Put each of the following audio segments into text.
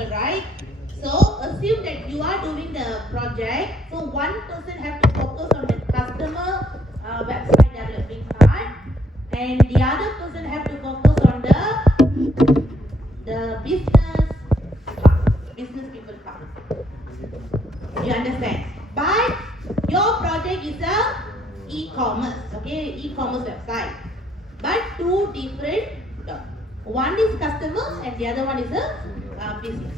people, right? So assume that you are doing the project. So one person have to focus on the customer website developing part, and the other person have to focus on the business people part. You understand? But your project is a e-commerce, okay, e-commerce website. But two different. One is customer and the other one is a business.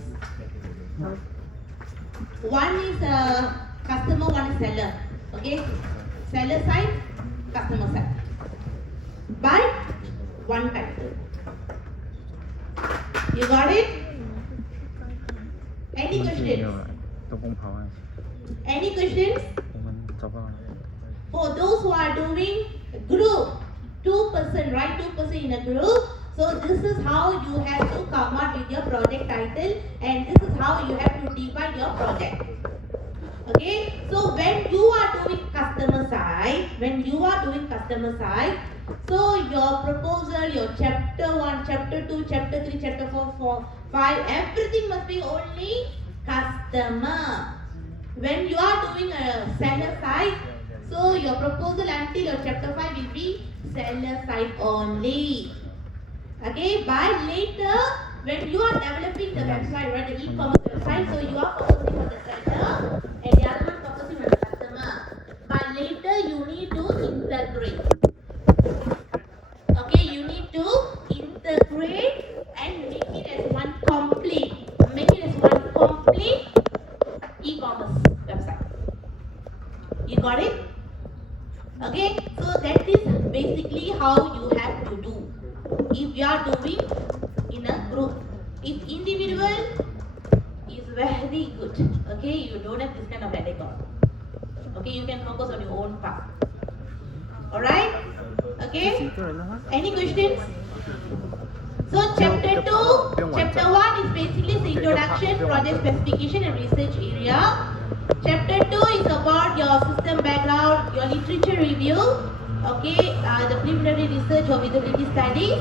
One is a customer, one is seller. Okay, seller side, customer side. But one title. You got it? Any questions? Any questions? For those who are doing group, 2%, right? 2% in a group. So this is how you have to come up with your project title, and this is how you have to divide your project. Okay, so when you are doing customer side, so your proposal, your chapter 1, chapter 2, chapter 3, chapter 4, 5, everything must be only customer. When you are doing a seller side, so your proposal until your chapter 5 will be seller side only. Okay, but later when you are developing the website, right, the e-commerce website, so you are focusing on the seller and the other one focusing on the customer. But later you need to integrate. Okay, you need to integrate and make it as one complete. E-commerce website. You got it? Okay, so that is basically how you have to do. If you are doing in a group, if individual is very good, okay, you don't have this kind of headache on. Okay, you can focus on your own part. Alright? Okay? Any questions? So chapter 1 is basically the introduction, project specification and research area. Chapter 2 is about your system background, your literature review, okay, the preliminary research or feasibility studies.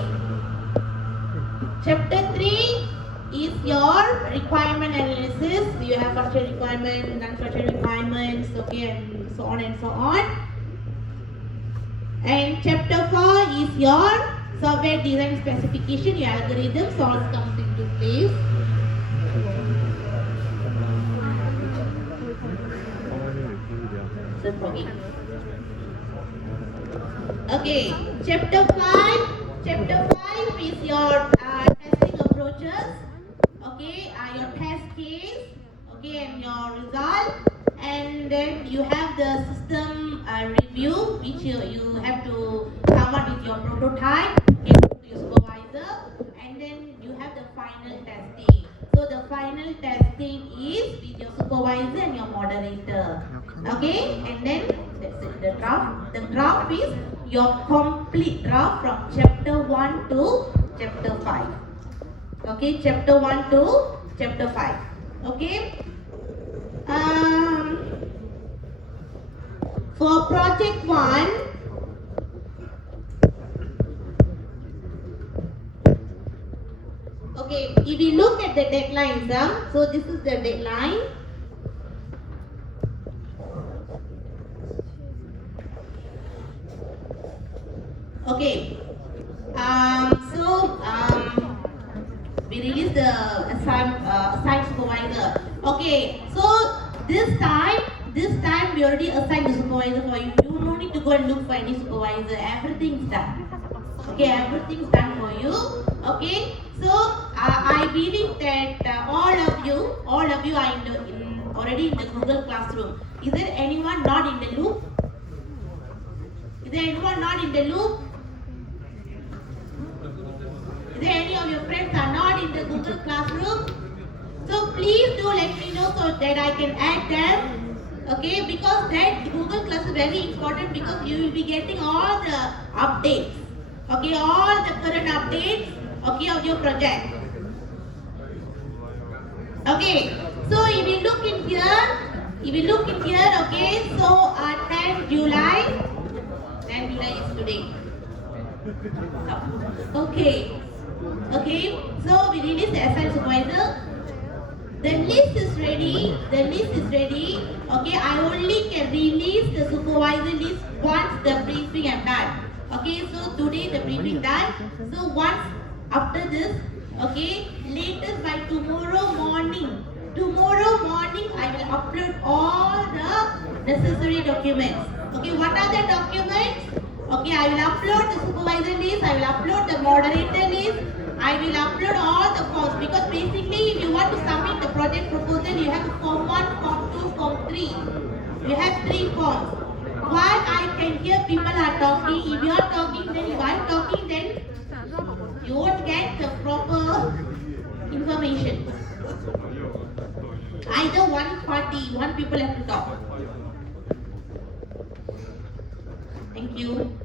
Chapter 3 is your requirement analysis. You have functional requirements, non-functional requirements, okay, and so on and so on. And chapter 4 is your software design specification, your algorithms, all comes into place. Okay, chapter 5 is your testing approaches, okay, your test case, okay, and your result, and then you have the system review, which you have to come up with your prototype, get to your supervisor, and then you have the final testing. So the final testing is with your supervisor and your moderator, okay, and then that's it. The draft is your complete draft from chapter 1 to chapter 5. Okay, chapter 1 to chapter 5. Okay. For project 1, okay, if we look at the deadlines, so this is the deadline. Okay, we release the assigned supervisor. Okay, so this time we already assigned the supervisor for you. You don't need to go and look for any supervisor. Everything's done. Okay, everything's done for you. Okay, so I believe that all of you are already in the Google Classroom. Is there anyone not in the loop? Is there anyone not in the loop? Is there any of your friends are not in the Google Classroom? So please do let me know so that I can add them. Okay, because that Google Class is very important because you will be getting all the updates. Okay, all the current updates, okay, of your project. Okay, so if you look in here, okay, so 10 July is today. Okay, so we release the assigned supervisor. list is ready. The list is ready. Okay, I only can release the supervisor list once the briefing am done. Okay, so today the briefing done. So once after this, okay, latest by tomorrow morning. Tomorrow morning I will upload all the necessary documents. Okay, what are the documents? Okay, I will upload the supervisor list, I will upload the moderator list, I will upload all the forms, because basically if you want to submit the project proposal, you have form 1, form 2, form 3. You have 3 forms. While I can hear people are talking, if you are talking, then if I am talking, then you won't get the proper information. Either one people have to talk. Thank you.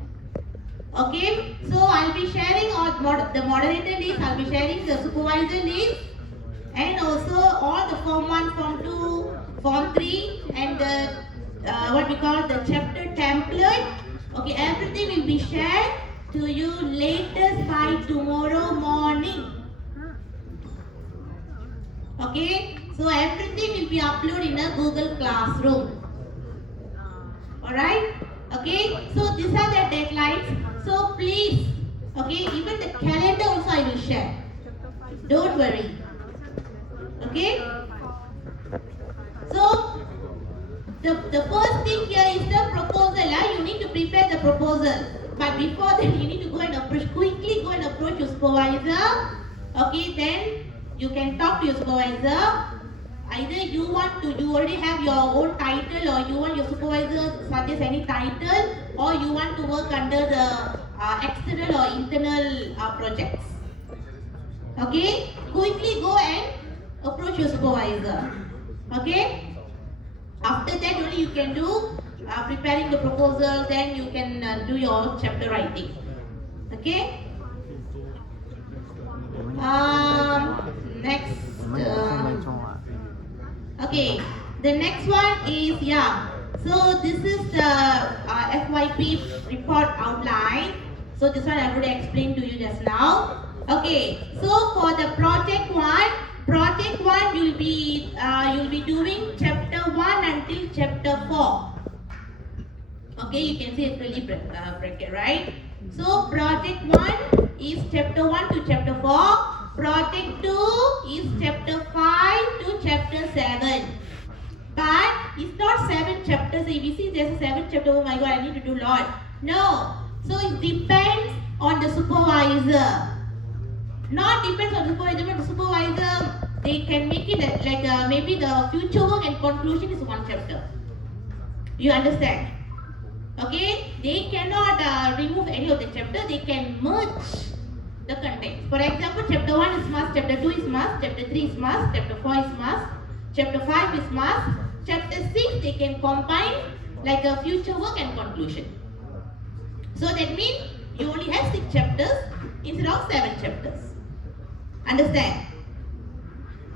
Okay, so I'll be sharing the moderator list, I'll be sharing the supervisor list, and also all the form 1, form 2, form 3, and the what we call the chapter template. Okay, everything will be shared to you latest by tomorrow morning. Okay, so everything will be uploaded in a Google Classroom. Alright, okay, so these are the deadlines. So please, okay, even the calendar also I will share. Don't worry. Okay, so the first thing here is the proposal. You need to prepare the proposal. But before that, you need to go and quickly go and approach your supervisor. Okay, then you can talk to your supervisor. Either you already have your own title, or you want your supervisor to suggest any title, or you want to work under the external or internal projects. Okay, quickly go and approach your supervisor. Okay, after that only you can do preparing the proposal, then you can do your chapter writing. Okay. Next. Okay, the next one is, so this is the FYP report outline. So this one I already explained to you just now. Okay, so for the project one you'll be doing chapter 1 until chapter 4. Okay, you can see it's really bracket, right? So project 1 is chapter 1 to chapter 4. Project 2 is chapter 5 to chapter 7. But it's not 7 chapters. If you see there's a 7 chapter, oh my god, I need to do a lot. No. So it depends on the supervisor. Not depends on the supervisor, but the supervisor, they can make it like maybe the future work and conclusion is 1 chapter. You understand? Okay? They cannot remove any of the chapter. They can merge the content. For example, chapter 1 is must, chapter 2 is must, chapter 3 is must, chapter 4 is must, chapter 5 is must, chapter 6 they can combine like a future work and conclusion. So that means you only have 6 chapters instead of 7 chapters. Understand?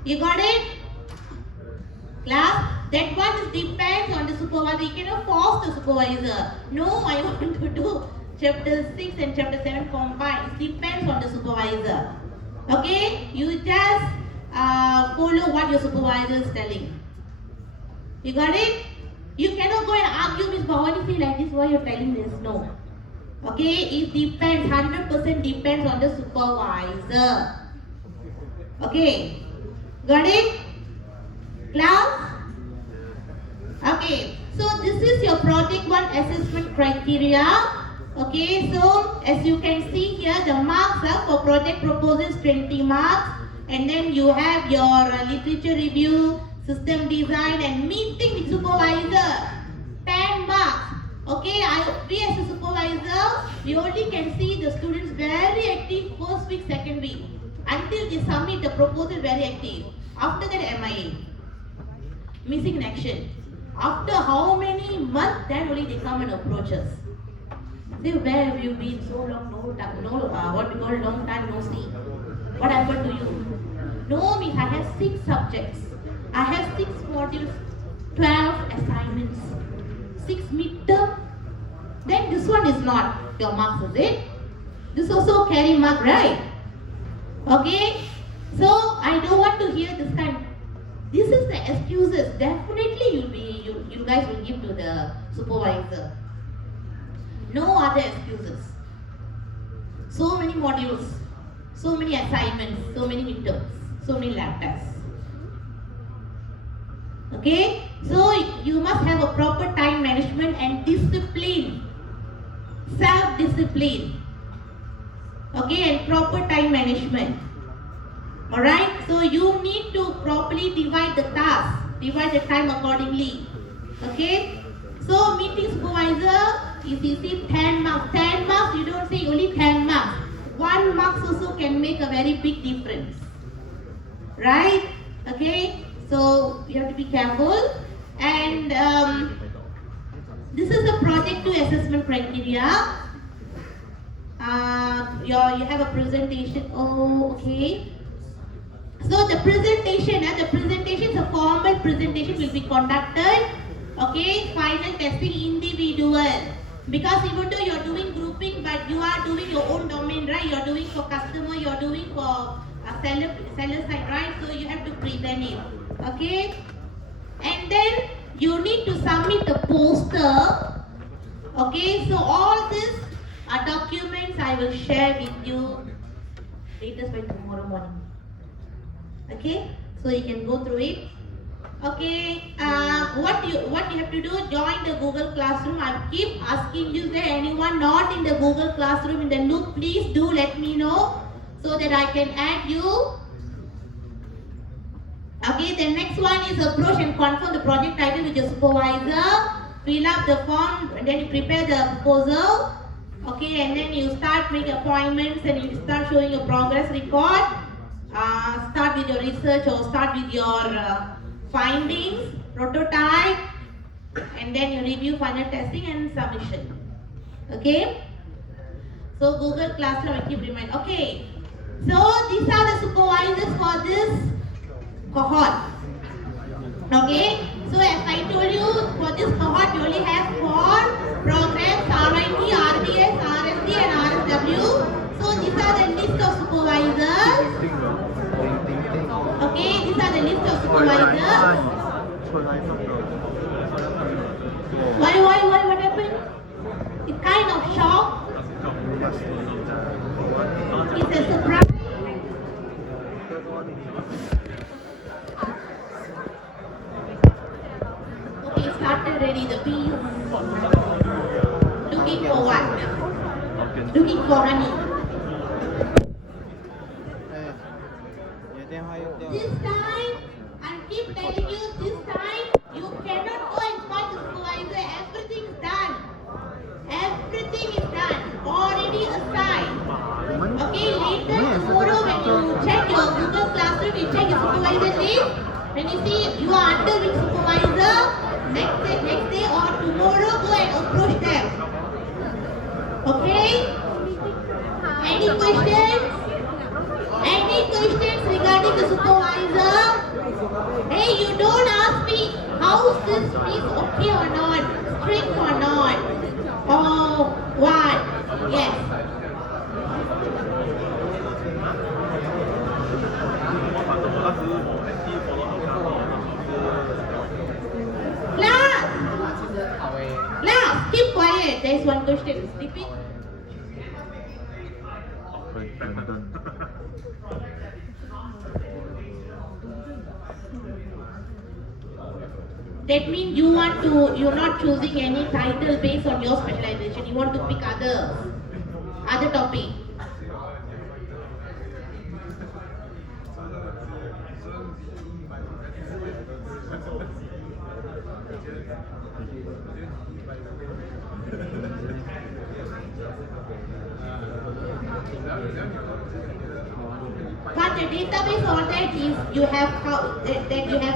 You got it? Class? That one depends on the supervisor. You cannot force the supervisor. No, I want to do chapter 6 and chapter 7 combined. It depends on the supervisor. Okay? You just follow what your supervisor is telling. You got it? You cannot go and argue with Bhavani like this, why you're telling this. No. Okay? It depends, 100% depends on the supervisor. Okay? Got it? Class? Okay. So this is your project 1 assessment criteria. Okay, so as you can see here, the marks are for project proposals 20 marks, and then you have your literature review, system design, and meeting with supervisor 10 marks. Okay, we as a supervisor, we only can see the students very active first week, second week, until they submit the proposal very active. After that, MIA, missing in action. After how many months, then only they come and approach us. Say, where have you been so long? What we call long time no see. What happened to you? No, I have 6 subjects. I have 6 modules, 12 assignments, 6 midterm. Then this one is not your marks, is it? This also carry mark, right? Okay? So I don't want to hear this kind. This is the excuses. Definitely you guys will give to the supervisor. No other excuses. So many modules, so many assignments, so many midterms, so many lab tests. Okay, so you must have a proper time management and discipline, self-discipline. Okay, and proper time management. Alright, so you need to properly divide the task, divide the time accordingly. Okay, so meeting supervisor is received 10 marks. 10 marks, you don't say only 10 marks. 1 marks also can make a very big difference. Right? Okay, so you have to be careful. And this is the project 2 assessment criteria. You have a presentation. Oh, okay. So the presentation is a formal presentation will be conducted. Okay, final testing individual. Because even though you are doing grouping, but you are doing your own domain, right? You are doing for customer, you are doing for a seller side, right? So you have to present it. Okay, and then you need to submit the poster. Okay, so all these are documents I will share with you latest by tomorrow morning. Okay, so you can go through it. Okay, what you have to do, join the Google Classroom. I keep asking you, is there anyone not in the Google Classroom in the loop? Please do let me know so that I can add you. Okay, the next one is approach and confirm the project title with your supervisor. Fill up the form and then you prepare the proposal. Okay, and then you start making appointments and you start showing your progress report. Start with your research or start with your findings, prototype, and then you review final testing and submission. Okay, so Google Classroom, I keep reminding. Okay, so these are the supervisors for this cohort. Okay, so as I told you, for this cohort you only have 4 programs: R&D, RDS, RSD and RSW. So these are the list of supervisors. Okay, these are the list of supervisors. Why, what happened? It's kind of shock. It's a surprise. Okay, started ready, the bees. Looking for what? Looking for honey. This time, I keep telling you, this time, you cannot go and call the supervisor. Everything is done. Everything is done. Already assigned. Okay, later tomorrow when you check your Google Classroom, you check your supervisor list. When you see you are under with supervisor, next day or tomorrow, go and approach them. Okay? Any questions? Any questions regarding the supervisor? Hey, you don't ask me how this is okay or not, strict or not, or what? Yes. Class, keep quiet. There is one question. Repeat. That means you're not choosing any title based on your specialization. You want to pick other topic. But the database on that is you have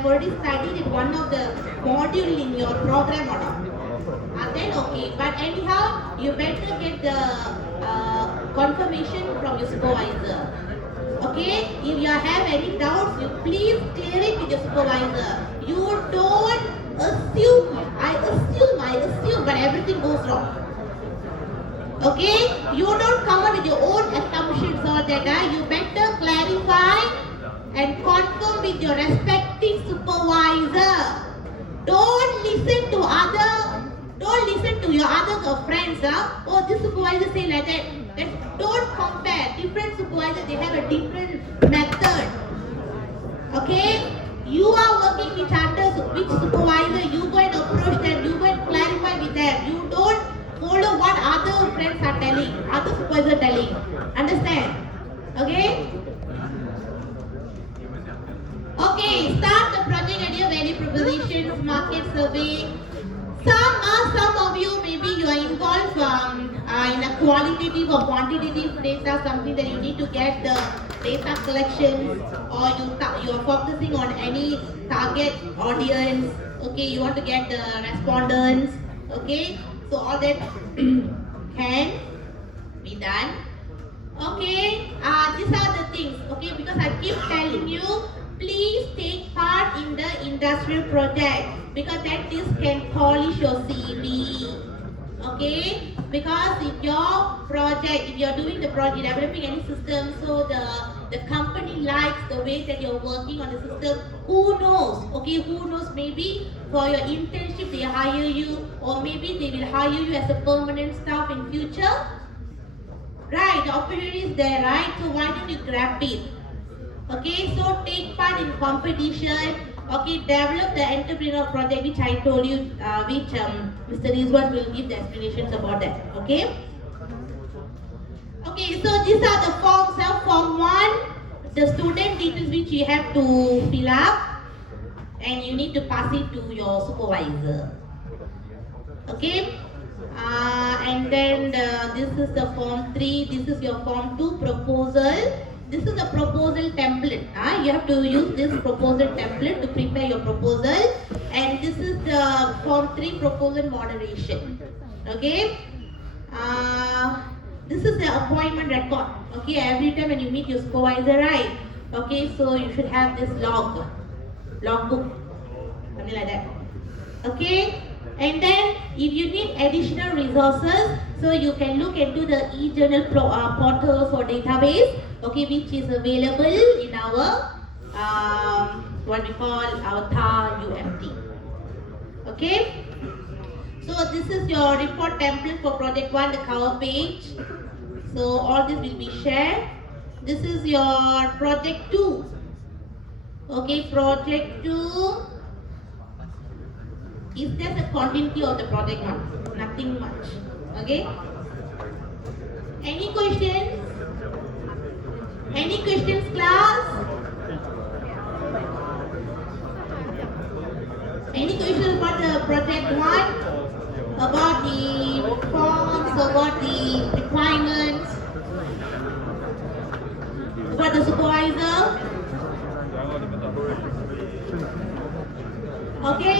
already studied in one of the module in your program or not. Then okay. But anyhow, you better get the confirmation from your supervisor. Okay? If you have any doubts, you please clear it with your supervisor. You don't assume. I assume, but everything goes wrong. Okay? You don't come up with your own assumptions or that. You better clarify and confirm with your respect accepting supervisor. Don't listen to your other friends. Oh, this supervisor say like that. Don't compare. Different supervisors, they have a different method. Okay? You are working with which supervisor, you go and approach them, you go and clarify with them. You don't follow what other friends are telling, other supervisors are telling. Understand? Okay? Okay, start the project idea, value propositions, market survey. Some of you, maybe you are involved in a qualitative or quantitative data, something that you need to get the data collections, or you are focusing on any target audience. Okay, you want to get the respondents. Okay, so all that can be done. Okay, these are the things. Okay, because I keep telling you, please take part in the industrial project, because that this can polish your CV. Okay, because if your project, if you're doing the project, developing any system, so the company likes the way that you're working on the system, who knows? Okay, who knows? Maybe for your internship they hire you, or maybe they will hire you as a permanent staff in future. Right, the opportunity is there, right? So why don't you grab it? Okay, so take part in competition. Okay, develop the entrepreneur project, which I told you, which Mr. Rizwan will give the explanations about that. Okay. Okay, so these are the forms. Form 1, the student details which you have to fill up, and you need to pass it to your supervisor. Okay. And then this is the form 3. This is your form 2 proposal. This is a proposal template. You have to use this proposal template to prepare your proposal. And this is the form 3 proposal moderation. Okay. This is the appointment record. Okay. Every time when you meet your supervisor, right? Okay. So you should have this logbook, something like that. Okay. And then if you need additional resources, so you can look into the e-journal portals or database, okay, which is available in our what we call our TAR UMT. Okay. So this is your report template for project 1, the cover page. So all this will be shared. This is your project 2. Okay, project 2. Is just a continuity of the project 1, nothing much. Okay. Any questions? Any questions, class? Any questions about the project 1? About the forms, about the requirements, about the supervisor? Okay.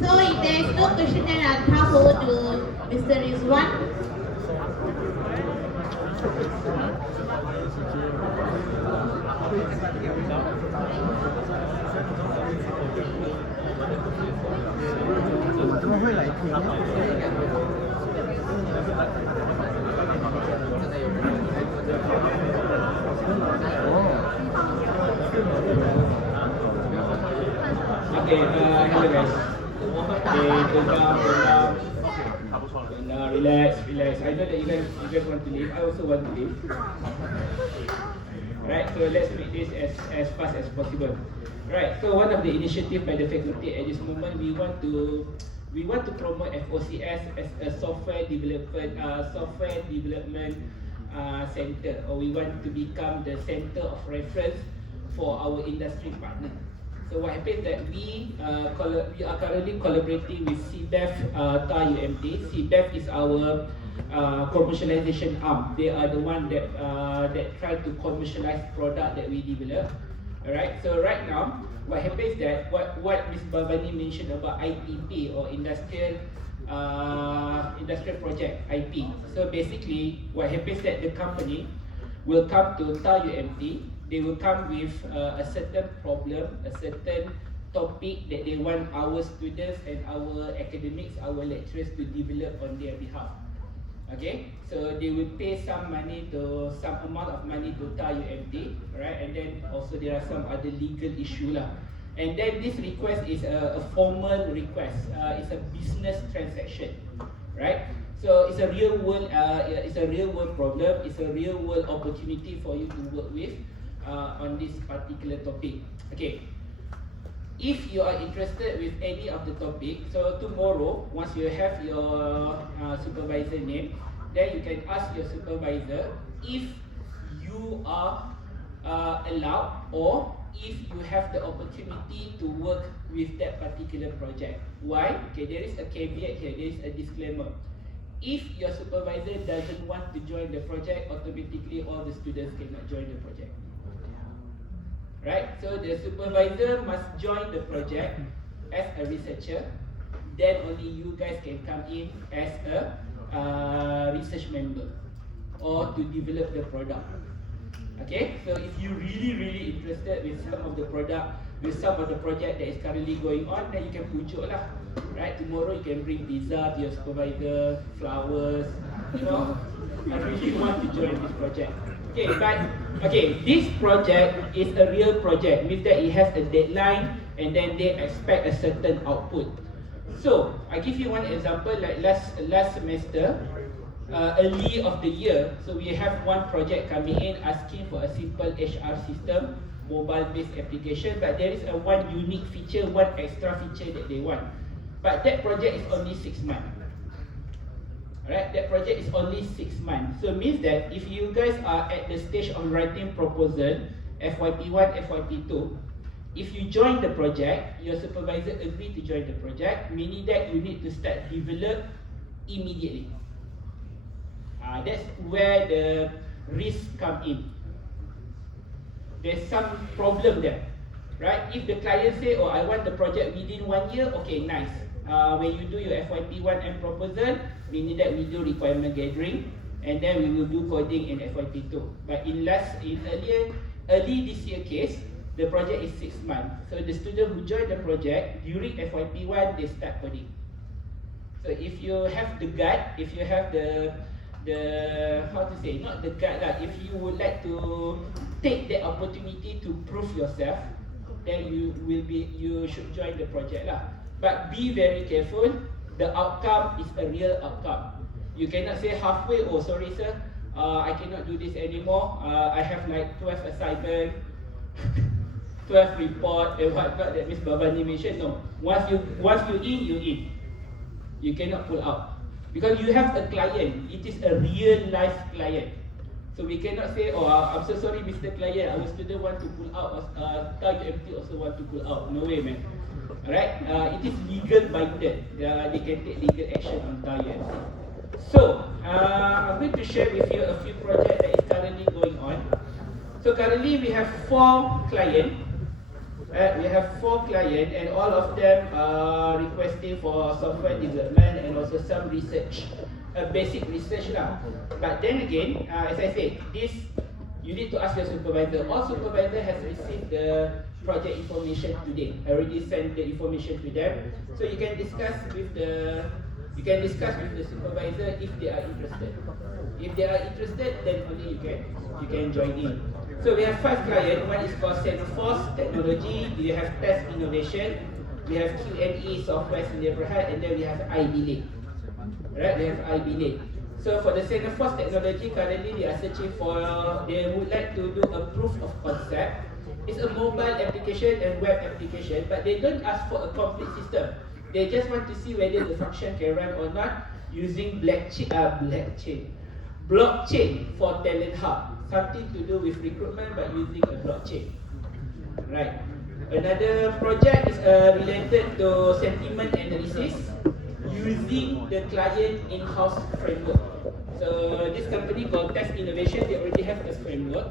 So if there is no question, then I'll pass over to Mr. Rizwan. Okay, hello guys. Relax. I know that you guys want to leave. I also want to leave. Right, so let's make this as fast as possible. Right, so one of the initiatives by the faculty at this moment, we want to promote FOCS as a software development center, or we want to become the center of reference for our industry partner. So what happens that we are currently collaborating with CBEF TAR UMT. CBEF is our commercialization arm. They are the one that try to commercialize product that we develop. Alright. So right now, what happens that what Ms. Bhavani mentioned about IPP, or industrial project IP. So basically, what happens that the company will come to TAR UMT. They will come with a certain problem, a certain topic that they want our students and our academics, our lecturers to develop on their behalf. Okay, so they will pay some amount of money to TAR UMT, right? And then also there are some other legal issue lah. And then this request is a formal request. It's a business transaction, right? So it's a real world. It's a real world problem. It's a real world opportunity for you to work with on this particular topic. Okay. If you are interested with any of the topic, so tomorrow, once you have your supervisor name, then you can ask your supervisor if you are allowed or if you have the opportunity to work with that particular project. Why? Okay, there is a caveat here, there is a disclaimer. If your supervisor doesn't want to join the project, automatically all the students cannot join the project. Right? So the supervisor must join the project as a researcher. Then only you guys can come in as a research member or to develop the product. Okay? So if you really interested with some of the product, with some of the project that is currently going on, then you can pujuk lah. Right? Tomorrow you can bring pizza to your supervisor, flowers, you know. I really want to join this project. Okay, but this project is a real project, means that it has a deadline and then they expect a certain output. So I give you one example, like last semester, early of the year, so we have one project coming in asking for a simple HR system, mobile-based application, but there is a one unique feature, one extra feature that they want. But that project is only 6 months. Alright, that project is only 6 months. So it means that if you guys are at the stage of writing proposal, FYP1, FYP2, if you join the project, your supervisor agree to join the project, meaning that you need to start develop immediately. That's where the risk come in. There's some problem there, right? If the client say, oh, I want the project within 1 year, okay, nice. When you do your FYP1 and proposal, meaning that we do requirement gathering, and then we will do coding in FYP2. But in early this year case, the project is 6 months. So the student who join the project, during FYP1, they start coding. So if you have the gut, if you have the how to say, not the gut lah, if you would like to take the opportunity to prove yourself, then you should join the project lah. But be very careful, the outcome is a real outcome. You cannot say halfway, oh sorry sir, I cannot do this anymore, I have like 12 assignment, 12 report and whatnot that Ms. Babani mentioned. No, once you in, you in. You cannot pull out. Because you have a client, it is a real life client. So we cannot say, oh I'm so sorry Mr. Client, our student want to pull out, UMT also want to pull out. No way man. Alright, it is legal binded. They can take legal action on UMT. So, I'm going to share with you a few projects that is currently going on. So currently we have 4 clients. And all of them are requesting for software development and also some research, basic research lah. But then again, as I said, this you need to ask your supervisor. All supervisor has received the project information today. I already sent the information to them, so you can discuss with the supervisor if they are interested. If they are interested, then only you can join in. So we have 5 clients. One is called Centerforce Technology. We have Test Innovation. We have Q&E Software Neighborhood, and then we have iBelay. Right? We have iBelay. So for the Centerforce Technology, currently they are searching for. They would like to do a proof of concept. It's a mobile application and web application, but they don't ask for a complete system. They just want to see whether the function can run or not using blockchain for Talent Hub. Something to do with recruitment but using a blockchain. Right. Another project is related to sentiment analysis using the client in-house framework. So this company called Test Innovation, they already have a framework.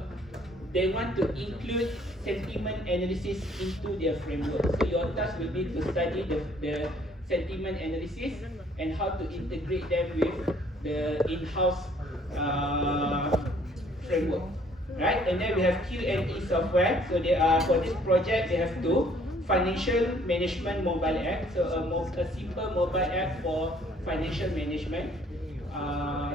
They want to include sentiment analysis into their framework. So your task will be to study the sentiment analysis and how to integrate them with the in-house framework. Right? And then we have Q&E software. So they are, for this project, they have 2. Financial Management Mobile App. So a simple mobile app for financial management.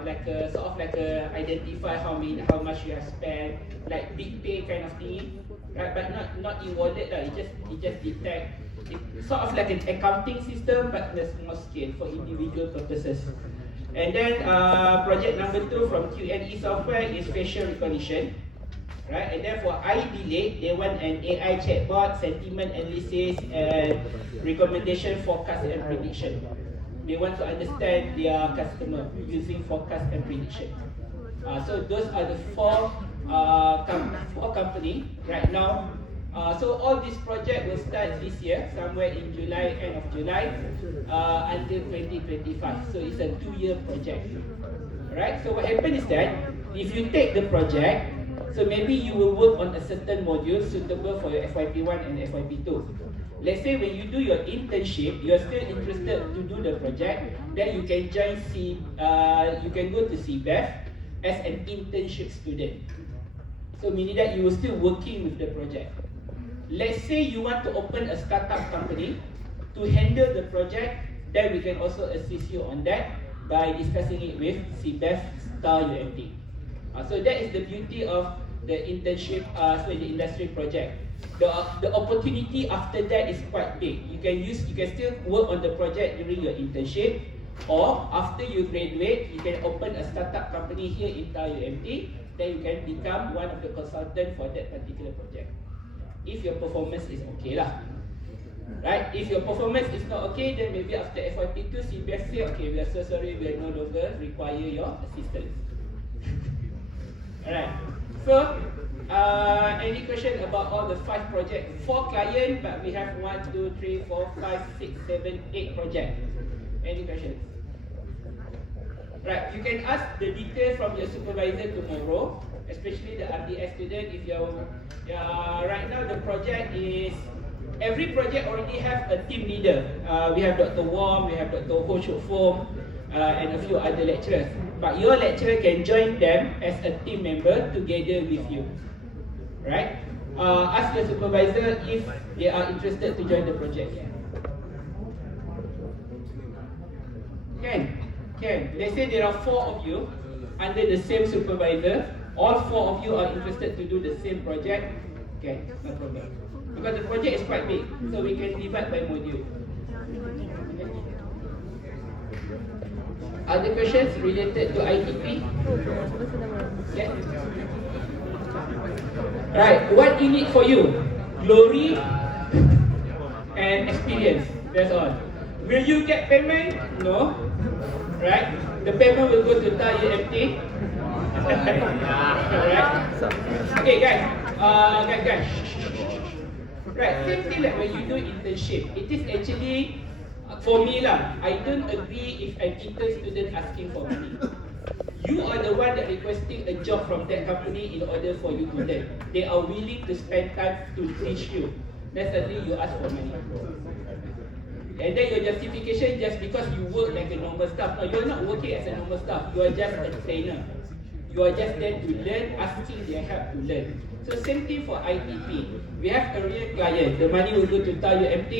like a sort of like a identify how much you have spent, like big pay kind of thing, right? But not in wallet lah. It just detect. It's sort of like an accounting system, but on a small scale for individual purposes. And then project number 2 from Q&E software is facial recognition, right? And then for iBelate, they want an AI chatbot, sentiment analysis, and recommendation, forecast, and prediction. They want to understand their customer using forecast and prediction. So those are the four company right now. So all this project will start this year, somewhere in July, end of July, until 2025. So it's a 2-year project. Alright, so what happens is that if you take the project, so maybe you will work on a certain module suitable for your FYP1 and FYP2. Let's say when you do your internship, you're still interested to do the project, then you can join you can go to CBEF as an internship student. So meaning that you will still working with the project. Let's say you want to open a startup company to handle the project, then we can also assist you on that by discussing it with CBEF Star UMT. So that is the beauty of the internship, the industry project. The opportunity after that is quite big. You can still work on the project during your internship, or after you graduate, you can open a startup company here in Star UMT. Then you can become one of the consultants for that particular project. If your performance is okay lah. Right? If your performance is not okay, then maybe after FYP2, CBEF say, okay, we are so sorry, we are no longer require your assistance. Alright. So, any question about all the 5 projects? 4 clients, but we have 1, 2, 3, 4, 5, 6, 7, 8 projects. Any questions? Right, you can ask the detail from your supervisor tomorrow, especially the RDS student. If you're right now, the project is every project already have a team leader. We have Dr. Wong, we have Dr. Ho Chuk Fong, and a few other lecturers. But your lecturer can join them as a team member together with you. Right? Ask your supervisor if they are interested to join the project. Can. Let's say there are 4 of you under the same supervisor. All 4 of you are interested to do the same project. Okay, no problem. Because the project is quite big, so we can divide by module. Other questions related to ITP? Yeah. Right, what you need for you? Glory and experience. That's all. Will you get payment? No. Right? The payment will go to Star UMT. Alright? Okay, guys. Guys. Right, same thing like when you do internship. It is actually, for me lah, I don't agree if an intern student asking for money. You are the one that requesting a job from that company in order for you to learn. They are willing to spend time to teach you. Then suddenly you ask for money. And then your justification just because you work like a normal staff. No, you are not working as a normal staff. You are just a trainer. You are just there to learn, asking their help to learn. So same thing for ITP. We have a real client. The money will go to Star UMT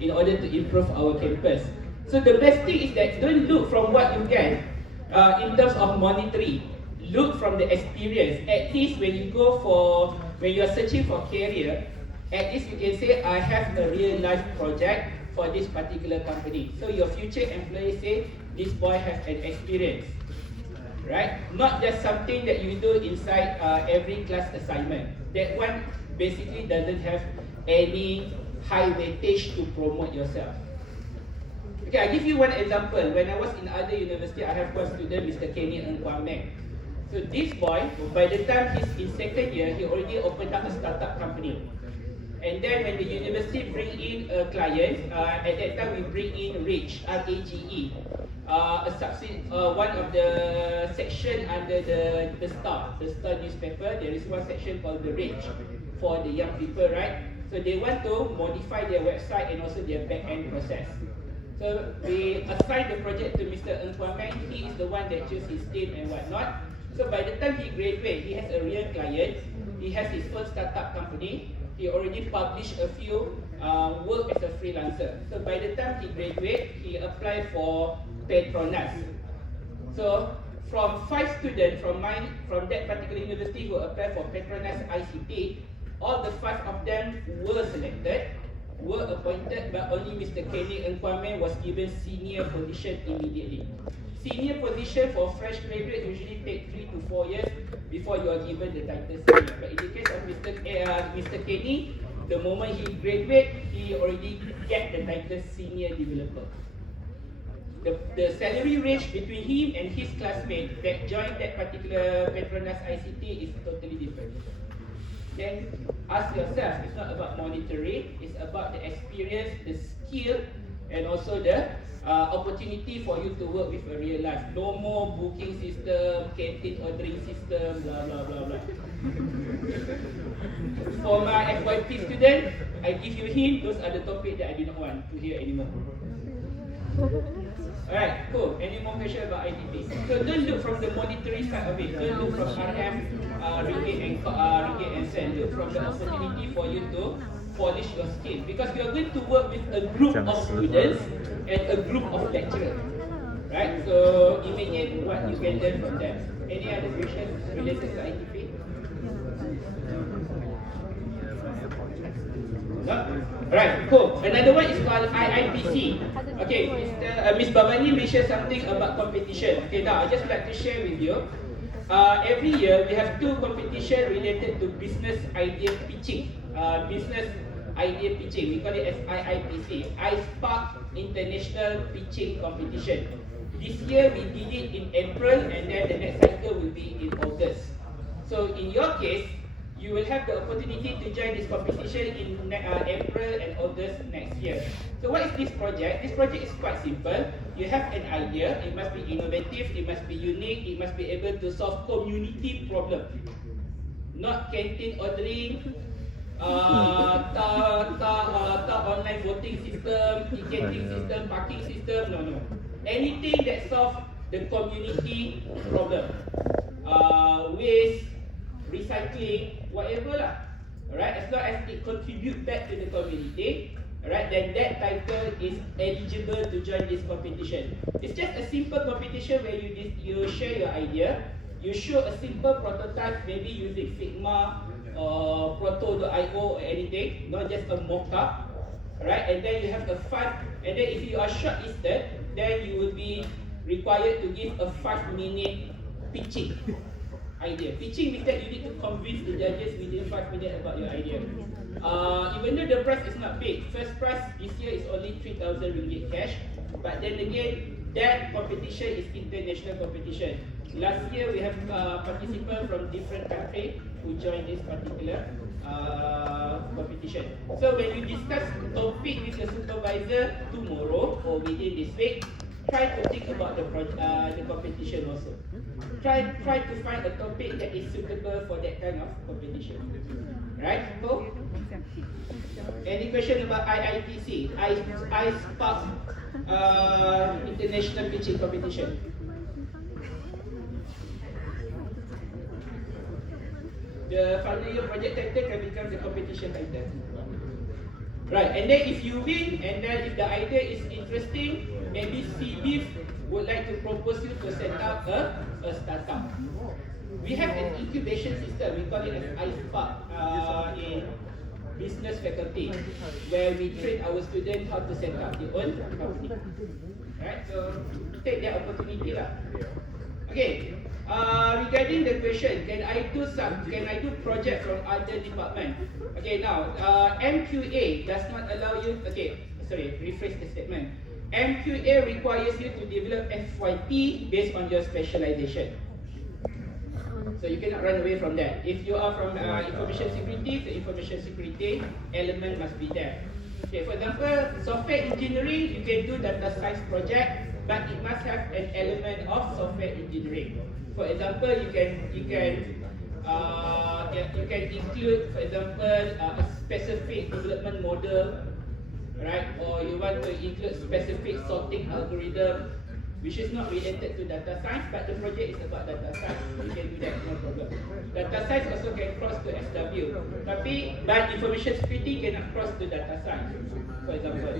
in order to improve our campus. So the best thing is that don't look from what you get in terms of monetary. Look from the experience. At least when you are searching for career, at least you can say, I have a real life project for this particular company. So your future employees say, this boy has an experience. Right? Not just something that you do inside every class assignment. That one basically doesn't have any high weightage to promote yourself. Okay, I give you one example. When I was in other university, I have one student, Mr. Kenny Ng Kwang Meng. So this boy, by the time he's in second year, he already opened up a startup company. And then when the university bring in a client, at that time we bring in RAGE, R-A-G-E. One of the section under the Star newspaper, there is one section called the RAGE for the young people, right? So they want to modify their website and also their back-end process. So they assign the project to Mr. Ng Kwang Meng. He is the one that choose his team and whatnot. So by the time he graduates, he has a real client. He has his own startup company. He already published a few work as a freelancer. So by the time he graduates, he applied for Petronas. So from 5 students from that particular university who applied for Petronas ICT, all the 5 of them were selected, were appointed, but only Mr. Kenny Nkwame was given senior position immediately. Senior position for fresh graduate usually take 3 to 4 years before you are given the title senior. But in the case of Mr. Kenny, the moment he graduate, he already get the title senior developer. The salary range between him and his classmate that joined that particular Petronas ICT is totally different. Then ask yourself, it's not about monetary, it's about the experience, the skill, and also the opportunity for you to work with a real life. No more booking system, canteen ordering system, blah blah blah blah. For my FYP student, I give you hint, those are the topics that I do not want to hear anymore. Alright, cool. Any more questions about IDP? So don't look from the monetary side of it. Don't look from RM, ringgit and cent. Look from the opportunity for you to polish your skill. Because we are going to work with a group of students and a group of lecturers. Right? So imagine what you can learn from them. Any other questions related to IDP? No? Right, cool. Another one is called IIPC. Okay, Miss Babani mentioned something about competition. Okay, now I just like to share with you. Every year we have 2 competitions related to business idea pitching. Business idea pitching. We call it as IIPC, iSpark International Pitching Competition. This year we did it in April, and then the next cycle will be in August. So in your case, you will have the opportunity to join this competition in April and August next year. So what is this project? This project is quite simple. You have an idea, it must be innovative, it must be unique, it must be able to solve community problem. Not canteen ordering, online voting system, ticketing system, parking system, no. Anything that solves the community problem. Waste, recycling, whatever lah. Alright, as long as it contributes back to the community, alright, then that title is eligible to join this competition. It's just a simple competition where you share your idea, you show a simple prototype, maybe using Figma or Proto.io or anything, not just a mock-up. Alright, and then you have a 5, and then if you are shortlisted, then you will be required to give a 5-minute pitching idea. Pitching means that you need to convince the judges within 5 minutes about your idea. Even though the prize is not big, first prize this year is only 3,000 ringgit cash. But then again, that competition is international competition. Last year we have participants from different countries who joined this particular competition. So when you discuss topic with the supervisor tomorrow or within this week, try to think about the competition also. Try to find a topic that is suitable for that kind of competition. Right? So, any question about IIPC? iSpark International Pitching Competition. The final year project title can become the competition title. Right, and then if you win, and then if the idea is interesting, maybe CBIF would like to propose you to set up a startup. We have an incubation system, we call it as iSpark in business faculty, where we train our students how to set up their own company. Right, so take that opportunity lah. Okay, regarding the question, can I do project from other department? Okay, now MQA does not allow you. Okay, sorry, rephrase the statement. MQA requires you to develop FYP based on your specialization. So you cannot run away from that. If you are from information security, the information security element must be there. Okay, for example, software engineering, you can do data science project, but it must have an element of software engineering. For example, you can include, for example, a specific development model, right? Or you want to include specific sorting algorithm, which is not related to data science, but the project is about data science. You can do that, no problem. Data science also can cross to SW, but information security cannot cross to data science, for example.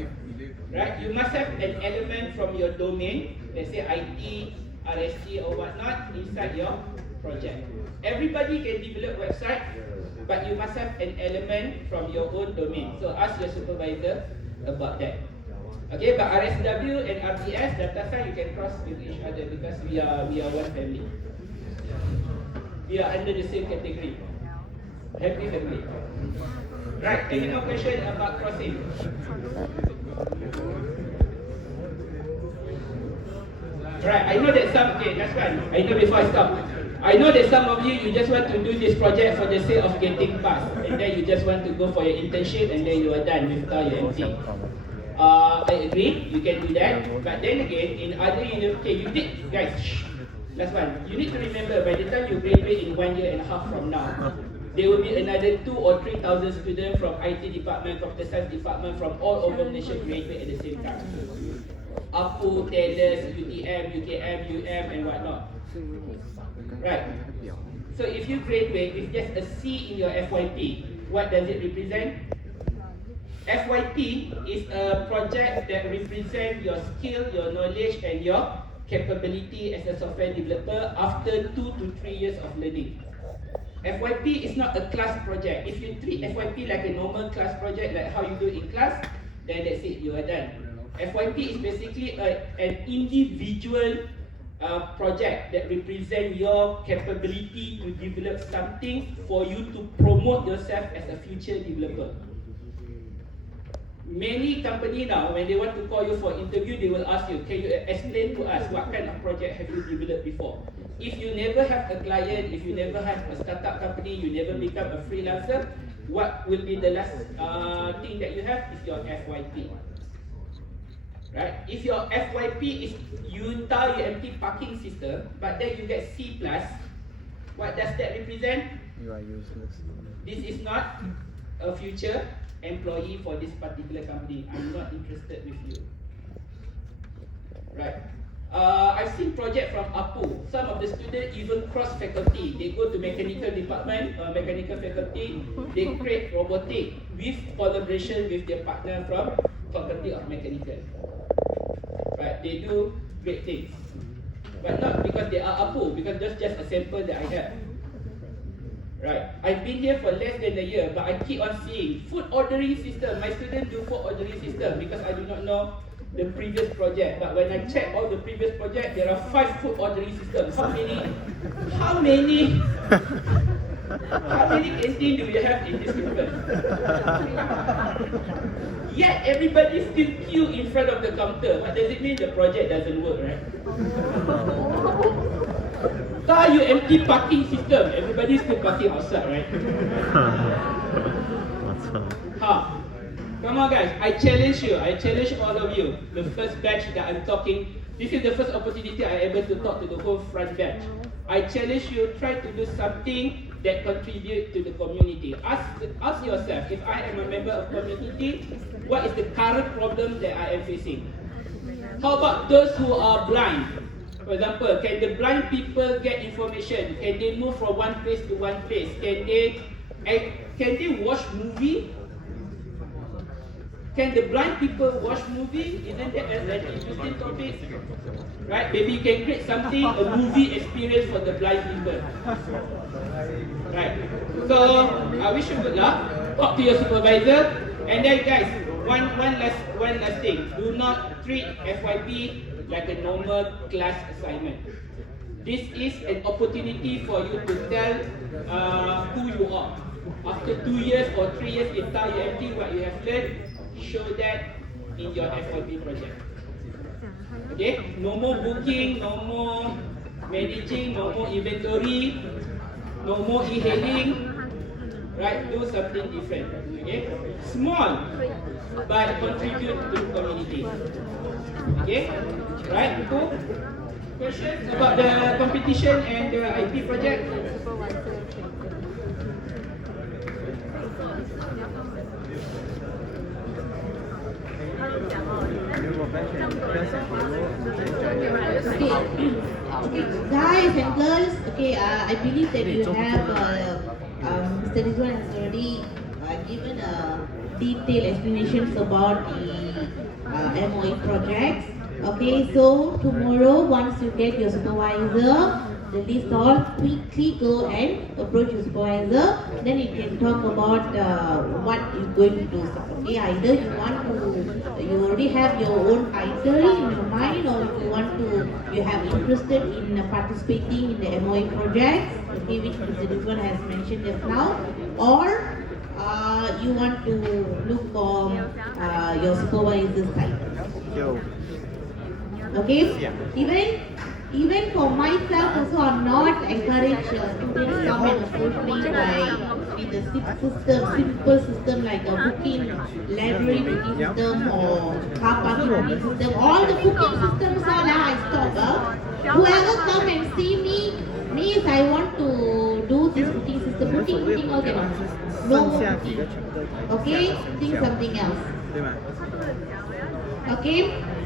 Right? You must have an element from your domain, let's say IT, RSC or whatnot inside your project. Everybody can develop website, but you must have an element from your own domain. So ask your supervisor about that. Okay, but RSW and RTS, data science, you can cross with each other because we are one family. We are under the same category. Happy family. Right, any more question about crossing? Right, I know that some, okay, last one. I know before I stop. I know that some of you just want to do this project for the sake of getting passed. And then you just want to go for your internship and then you are done without your MT. I agree, you can do that. But then again, in other universities, okay, you did, guys, last one. You need to remember, by the time you graduate in 1 year and a half from now, there will be another 2,000 or 3,000 students from IT department, computer science department, from all over Malaysia graduate at the same time. APU, TELUS, UTM, UKM, UM and whatnot. Right. So if you graduate with just a C in your FYP, what does it represent? FYP is a project that represents your skill, your knowledge and your capability as a software developer after 2 to 3 years of learning. FYP is not a class project. If you treat FYP like a normal class project, like how you do in class, then that's it, you are done. FYP is basically an individual project that represents your capability to develop something for you to promote yourself as a future developer. Many companies now, when they want to call you for interview, they will ask you, can you explain to us what kind of project have you developed before? If you never have a client, if you never have a startup company, you never become a freelancer, what will be the last thing that you have is your FYP. Right? If your FYP is Utah UMT parking system, but then you get C+, what does that represent? You are useless. This is not a future employee for this particular company. I'm not interested with you. Right. I've seen project from APU. Some of the students even cross faculty. They go to mechanical department, mechanical faculty. They create robotic with collaboration with their partner from faculty of mechanical. Right. They do great things, but not because they are APU. Because that's just a sample that I have. Right. I've been here for less than a year, but I keep on seeing food ordering system. My students do food ordering system because I do not know the previous project. But when I check all the previous project, there are 5 food ordering systems. How many canteen do you have in this campus? Yet everybody still queue in front of the counter. What does it mean? The project doesn't work, right? Car UMT parking system. Everybody still parking outside, right? Come on guys, I challenge you. I challenge all of you. The first batch that I'm talking, this is the first opportunity I'm able to talk to the whole front batch. I challenge you, try to do something that contribute to the community. Ask yourself, if I am a member of community, what is the current problem that I am facing? How about those who are blind? For example, can the blind people get information? Can they move from one place to one place? Can they watch movie? Can the blind people watch movie? Isn't that an interesting topic? Right? Maybe you can create something, a movie experience for the blind people. Right. So I wish you good luck. Talk to your supervisor. And then guys, one last thing. Do not treat FYP like a normal class assignment. This is an opportunity for you to tell who you are. After 2 years or 3 years in Tau UMT, what you have learned, show that in your FYP project. Okay? No more booking, no more managing, no more inventory, no more e-hailing. Right? Do something different. Okay? Small, but contribute to the community. Okay? Right? Cool? Questions about the competition and the IP project? Okay, guys and girls, I believe that you have, Mr. Rizwan has already given a detailed explanations about the MOE projects. Okay, so tomorrow once you get your supervisor, the list all quickly go and approach your supervisor. Then you can talk about what you're going to do. Okay, either you already have your own title in your mind, or if you have interested in participating in the MOA projects, okay, which Mr. Ridwan has mentioned just now, or you want to look for your supervisor's title. Okay, even for myself also, I'm not encouraged students come and approach me with the simple system like a booking, library booking system or car parking booking system. All the booking systems are now I stop. Whoever come and see me if I want to do this booking system, booking all cannot. No more booking. Okay, think something else. Okay,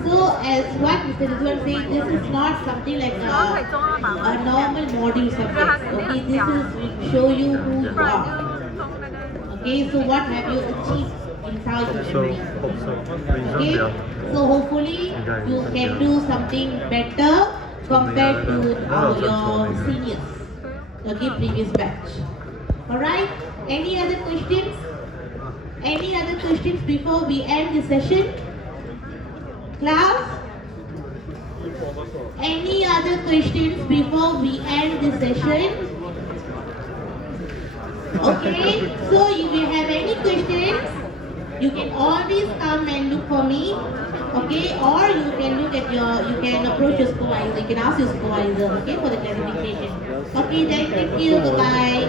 so as what Mr. Ridwan said, this is not something like a normal module subject. Okay, this is will show you who you are. Okay, so what have you achieved inside your memory? Okay, so hopefully you can do something better compared to your seniors. Okay, previous batch. Alright, any other questions? Any other questions before we end the session? Class? Any other questions before we end the session? Okay, so if you have any questions, you can always come and look for me. Okay, or you can approach your supervisor, you can ask your supervisor, okay, for the clarification. Okay, then thank you, bye-bye.